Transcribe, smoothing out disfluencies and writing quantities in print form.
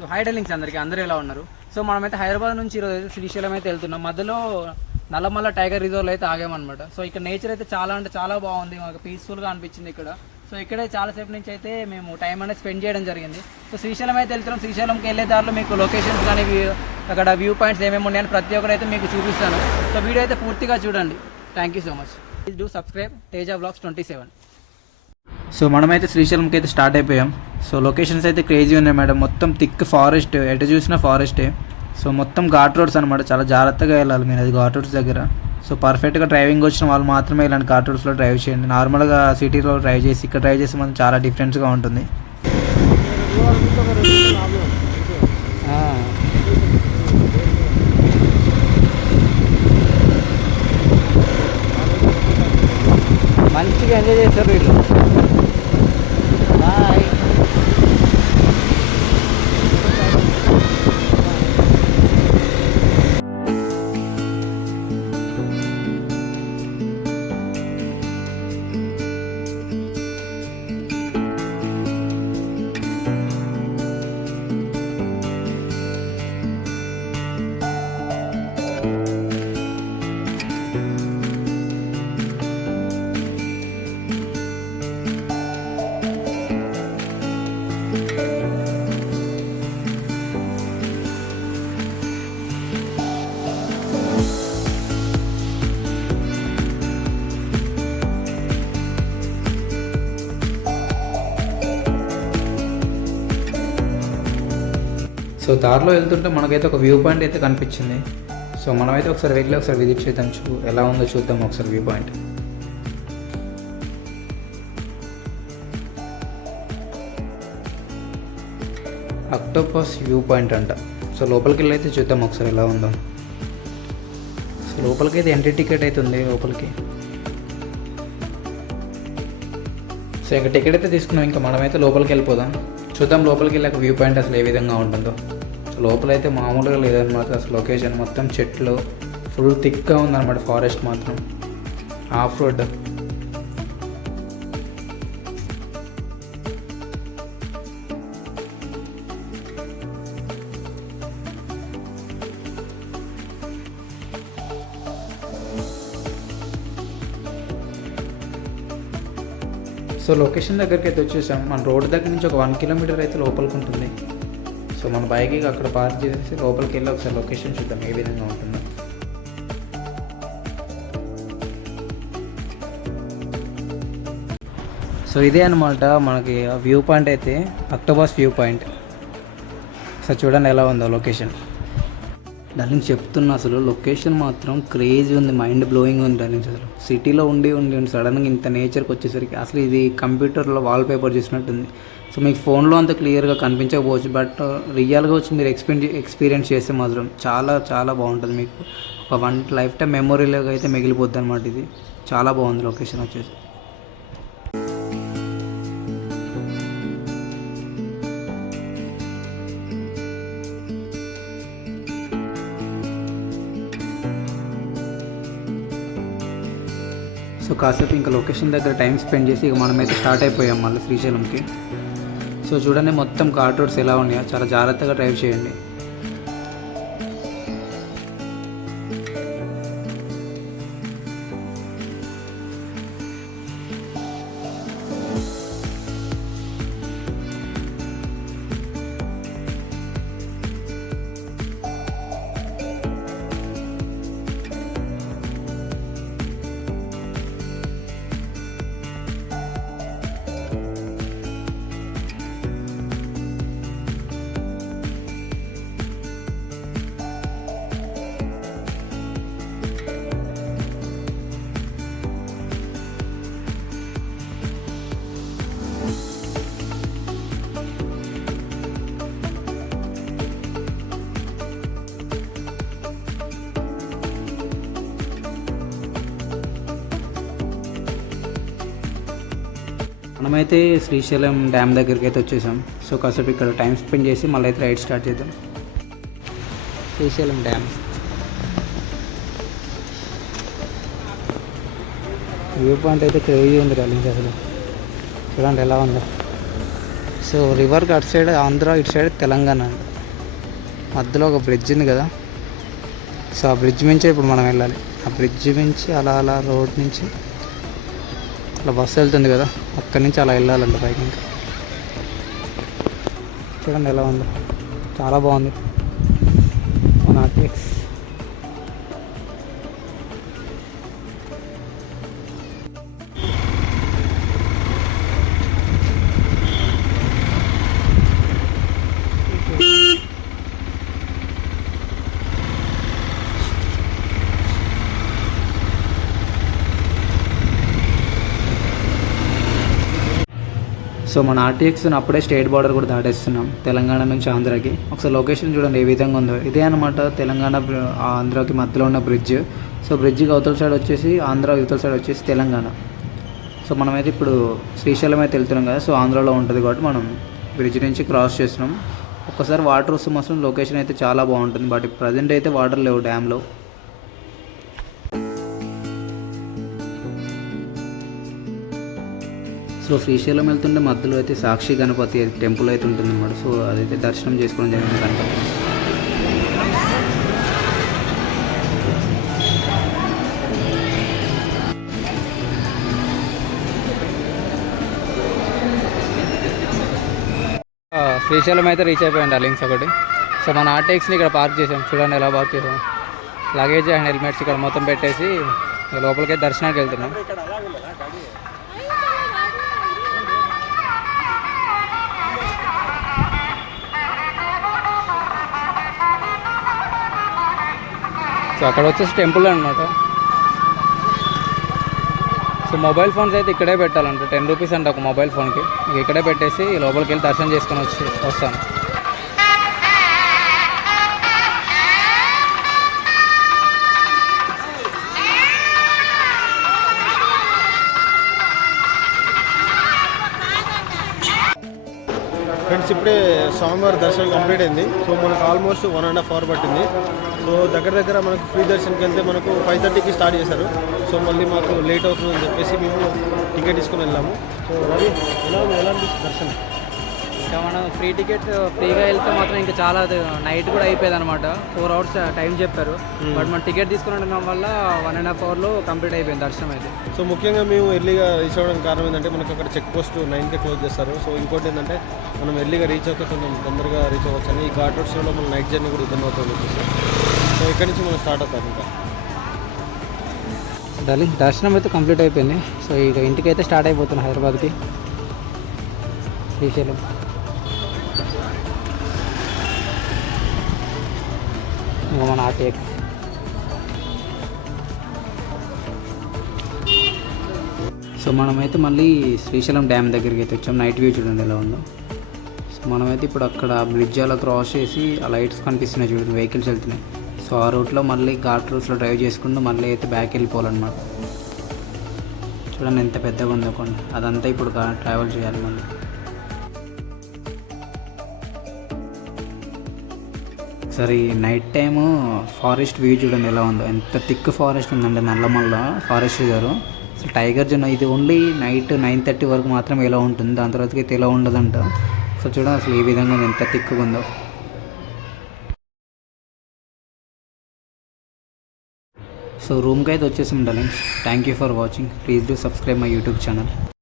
So high డెలింగ్స్ అందరూ ఎలా ఉన్నారు. సో మనమైతే హైదరాబాద్ నుంచి ఈరోజు అయితే శ్రీశైలం అయితే వెళ్తున్నాం. మధ్యలో నల్లమల్ల టైగర్ రిజర్వ్లో అయితే ఆగామన్నమాట. సో ఇక్కడ నేచర్ అయితే చాలా అంటే చాలా బాగుంది, మాకు పీస్ఫుల్గా అనిపించింది ఇక్కడ. సో ఇక్కడే చాలాసేపు నుంచి అయితే మేము టైం అనేది స్పెండ్ చేయడం జరిగింది. సో శ్రీశైలం అయితే వెళ్తున్నాం. శ్రీశైలంకి వెళ్ళే దారిలో మీకు లొకేషన్స్ కానీ అక్కడ వ్యూ పాయింట్స్ ఏమేమి ఉన్నాయని ప్రతి ఒక్కరు అయితే మీకు చూపిస్తాను. సో వీడియో అయితే పూర్తిగా చూడండి. Thank you so much. Please do subscribe Teja వ్లాగ్స్ 27. సో మనమైతే శ్రీశైలంకి అయితే స్టార్ట్ అయిపోయాం. సో లొకేషన్స్ అయితే క్రేజీ ఉన్నాయి మేడం. మొత్తం థిక్ ఫారెస్ట్, ఎటు చూసినా ఫారెస్టే. సో మొత్తం ఘాట్ రోడ్స్ అనమాట. చాలా జాగ్రత్తగా వెళ్ళాలి మీరు అది ఘాట్ రోడ్స్ దగ్గర. సో పర్ఫెక్ట్గా డ్రైవింగ్ వచ్చిన వాళ్ళు మాత్రమే ఇలాంటి ఘాట్ రోడ్స్లో డ్రైవ్ చేయండి. నార్మల్గా సిటీలో డ్రైవ్ చేసి ఇక్కడ డ్రైవ్ చేసి మనం చాలా డిఫరెన్స్గా ఉంటుంది. మంచిగా ఎంజాయ్ చేస్తారు వీళ్ళు. బాయ్. సో దారిలో వెళ్తుంటే మనకైతే ఒక వ్యూ పాయింట్ అయితే కనిపించింది. సో మనమైతే ఒకసారి వెళ్ళి ఒకసారి విజిట్ చేద్దాం. ఎలా ఉందో చూద్దాం ఒకసారి view point. Octopus view point అంట. సో లోపలికి వెళ్ళి అయితే చూద్దాం ఒకసారి ఎలా ఉందో. సో లోపలికి అయితే ఎంట్రీ టికెట్ అయితే ఉంది లోపలికి. సో ఇంకా టికెట్ అయితే తీసుకున్నాం. ఇంకా మనమైతే లోపలికి వెళ్ళిపోదాం. చూద్దాం లోపలికి వెళ్ళాక వ్యూ పాయింట్ అసలు ఏ విధంగా ఉంటుందో. సో లోపలైతే మామూలుగా లేదనమాట. అసలు లొకేషన్ మొత్తం చెట్లు ఫుల్ థిక్గా ఉందన్నమాట. ఫారెస్ట్ మాత్రం ఆఫ్ రోడ్. సో లొకేషన్ దగ్గరికి అయితే వచ్చేసాం. మన రోడ్ దగ్గర నుంచి ఒక 1 కిలోమీటర్ అయితే లోపలికి ఉంటుంది. సో మన బైక్ అక్కడ పార్క్ చేసేసి లోపలికి వెళ్ళి ఒకసారి లొకేషన్ చూద్దాం ఏ విధంగా ఉంటుందో. సో ఇదే అనమాట మనకి వ్యూ పాయింట్ అయితే, అక్టోపస్ వ్యూ పాయింట్. సో చూడండి ఎలా ఉందో లొకేషన్. దాని నుంచి చెప్తున్నా అసలు లొకేషన్ మాత్రం క్రేజీ ఉంది, మైండ్ బ్లోయింగ్ ఉంది. దాని నుంచి అసలు సిటీలో ఉండి సడన్గా ఇంత నేచర్కి వచ్చేసరికి అసలు ఇది కంప్యూటర్లో వాల్పేపర్ చూసినట్టుంది. సో మీకు ఫోన్లో అంత క్లియర్గా కనిపించకపోవచ్చు, బట్ రియల్గా వచ్చి మీరు ఎక్స్పీరియన్స్ చేస్తే మాత్రం చాలా చాలా బాగుంటుంది. మీకు ఒక లైఫ్ టైం మెమొరీలాగా అయితే మిగిలిపోద్ది అనమాట. ఇది చాలా బాగుంది లొకేషన్ వచ్చేసి. సో కాసేపు ఇంకా లొకేషన్ దగ్గర టైం స్పెండ్ చేసి ఇక మనమైతే స్టార్ట్ అయిపోయాం మళ్ళీ శ్రీశైలంకి. సో చూడండి మొత్తం ఘాట్ రోడ్స్ ఎలా ఉన్నాయో, చాలా జాగ్రత్తగా డ్రైవ్ చేయండి. మనమైతే శ్రీశైలం డ్యామ్ దగ్గరికి అయితే వచ్చేసాం. సో కాసేపు ఇక్కడ టైం స్పెండ్ చేసి మళ్ళీ అయితే రైడ్ స్టార్ట్ చేద్దాం. శ్రీశైలం డ్యామ్ వ్యూ పాయింట్ అయితే క్రేజీ ఉంది కలిసి అసలు. చూడండి ఎలా ఉందో. సో రివర్కి అటు సైడ్ ఆంధ్ర, ఇటు సైడ్ తెలంగాణ. మధ్యలో ఒక బ్రిడ్జ్ ఉంది కదా, సో ఆ బ్రిడ్జ్ నుంచే ఇప్పుడు మనం వెళ్ళాలి. ఆ బ్రిడ్జ్ నుంచి అలా అలా రోడ్ నుంచి అలా బస్సు వెళ్తుంది కదా, అక్కడి నుంచి అలా వెళ్ళాలండి పైకి. ఇంకా చూడండి ఎలా ఉందో, చాలా బాగుంది మన ఆర్టీఎక్స్. సో మన ఆర్టీఎక్స్ అప్పుడే స్టేట్ బార్డర్ కూడా దాటేస్తున్నాం, తెలంగాణ నుంచి ఆంధ్రాకి. ఒకసారి లొకేషన్ చూడండి ఏ విధంగా ఉందో. ఇదే అనమాట తెలంగాణ ఆంధ్రాకి మధ్యలో ఉన్న బ్రిడ్జ్. సో బ్రిడ్జికి అవతల సైడ్ వచ్చేసి ఆంధ్ర, యువతల సైడ్ వచ్చేసి తెలంగాణ. సో మనమైతే ఇప్పుడు శ్రీశైలం అయితే వెళ్తున్నాం కదా, సో ఆంధ్రాలో ఉంటుంది కాబట్టి మనం బ్రిడ్జ్ నుంచి క్రాస్ చేస్తున్నాం. ఒక్కసారి వాటర్ వస్తే మాత్రం లొకేషన్ అయితే చాలా బాగుంటుంది. బట్ ప్రజెంట్ అయితే వాటర్ లేవు డ్యామ్లో. సో శ్రీశైలం వెళ్తుంటే మధ్యలో అయితే సాక్షి గణపతి టెంపుల్ అయితే ఉంటుంది అన్నమాట. సో అదైతే దర్శనం చేసుకోవడం జరిగింది గణపతి. శ్రీశైలం అయితే రీచ్ అయిపోయాం డార్లింగ్స్ ఒకటి. సో మన ఆర్టీఎక్స్ని ఇక్కడ పార్క్ చేసాం, చూడండి ఎలా పార్క్ చేసాం. లగేజ్ అండ్ హెల్మెట్స్ ఇక్కడ మొత్తం పెట్టేసి లోపలికైతే దర్శనానికి వెళ్తున్నాం. సో అక్కడ వచ్చేసి టెంపుల్ అనమాట. సో మొబైల్ ఫోన్స్ అయితే ఇక్కడే పెట్టాలంట, 10 రూపీస్ అంట ఒక మొబైల్ ఫోన్కి. ఇక్కడే పెట్టేసి లోపలికి వెళ్ళి దర్శనం చేసుకొని వస్తాను. ఫ్రెండ్స్ ఇప్పుడే స్వామివారి దర్శనం కంప్లీట్ అయింది. సో మనకు ఆల్మోస్ట్ 1.5 hour పట్టింది. సో దగ్గర మనకు ఫ్రీ దర్శనంకి వెళ్తే మనకు 5:30కి స్టార్ట్ చేశారు. సో మళ్ళీ మాకు లేట్ అవుతుందని చెప్పేసి మేము టికెట్ తీసుకుని వెళ్ళాము. సో రవి ఎలాంటి దర్శనం? ఇంకా మనం ఫ్రీ టికెట్ ఫ్రీగా వెళ్తే మాత్రం ఇంకా చాలా నైట్ కూడా అయిపోయేది అనమాట. 4 hours టైం చెప్పారు. బట్ మనం టికెట్ తీసుకుని ఉండడం వల్ల 1.5 hourలో కంప్లీట్ అయిపోయింది దర్శనం అయితే. సో ముఖ్యంగా మేము ఎర్లీగా రీచ్ అవ్వడానికి కారణం ఏంటంటే మనకు అక్కడ చెక్ పోస్ట్ 9కి క్లోజ్ చేస్తారు. సో ఇంకోటి ఏంటంటే మనం ఎర్లీగా రీచ్ అవుతే కొంచెం తొందరగా రీచ్ అవ్వచ్చు అని. ఈ ఘాట్ రోడ్స్లో మనం నైట్ జర్నీ కూడా ఇబ్బంది అవుతుంది. సో ఇక్కడి నుంచి మనం స్టార్ట్ అవుతాం. ఇంకా డార్లింగ్ దర్శనం అయితే కంప్లీట్ అయిపోయింది. సో ఇక ఇంటికైతే స్టార్ట్ అయిపోతున్నాం హైదరాబాద్కి, శ్రీశైలం. మన ఆర్టీఎక్స్. సో మనమైతే మళ్ళీ శ్రీశైలం డ్యామ్ దగ్గరికి అయితే వచ్చాం. నైట్ వ్యూ చూడండి ఎలా ఉందో. సో మనమైతే ఇప్పుడు అక్కడ బ్రిడ్జ్ అలా క్రాస్ చేసి ఆ లైట్స్ కనిపిస్తున్నాయి చూడండి, వెహికల్స్ వెళ్తున్నాయి. సో ఆ రూట్లో మళ్ళీ ఘాట్ రూట్స్లో డ్రైవ్ చేసుకుంటూ మళ్ళీ అయితే బ్యాక్ వెళ్ళిపోవాలన్నమాట. చూడండి ఎంత పెద్దగా ఉందో కొండ, అదంతా ఇప్పుడు ట్రావెల్ చేయాలి మళ్ళీ. సరే నైట్ టైము ఫారెస్ట్ వ్యూ చూడండి ఎలా ఉందో. ఎంత థిక్ ఫారెస్ట్ ఉందండి నల్లమల్ల ఫారెస్ట్ గారు. అసలు టైగర్ జోన్ ఇది ఓన్లీ నైట్ 9:30 వరకు మాత్రమే ఎలా ఉంటుంది, దాని తర్వాతకి అయితే ఎలా ఉండదంట. సో చూడండి అసలు ఏ విధంగా ఎంత థిక్గా ఉందో. సో రూమ్కి అయితే వచ్చేసి ఉండాలి. Thank you for watching. Please do subscribe my YouTube channel.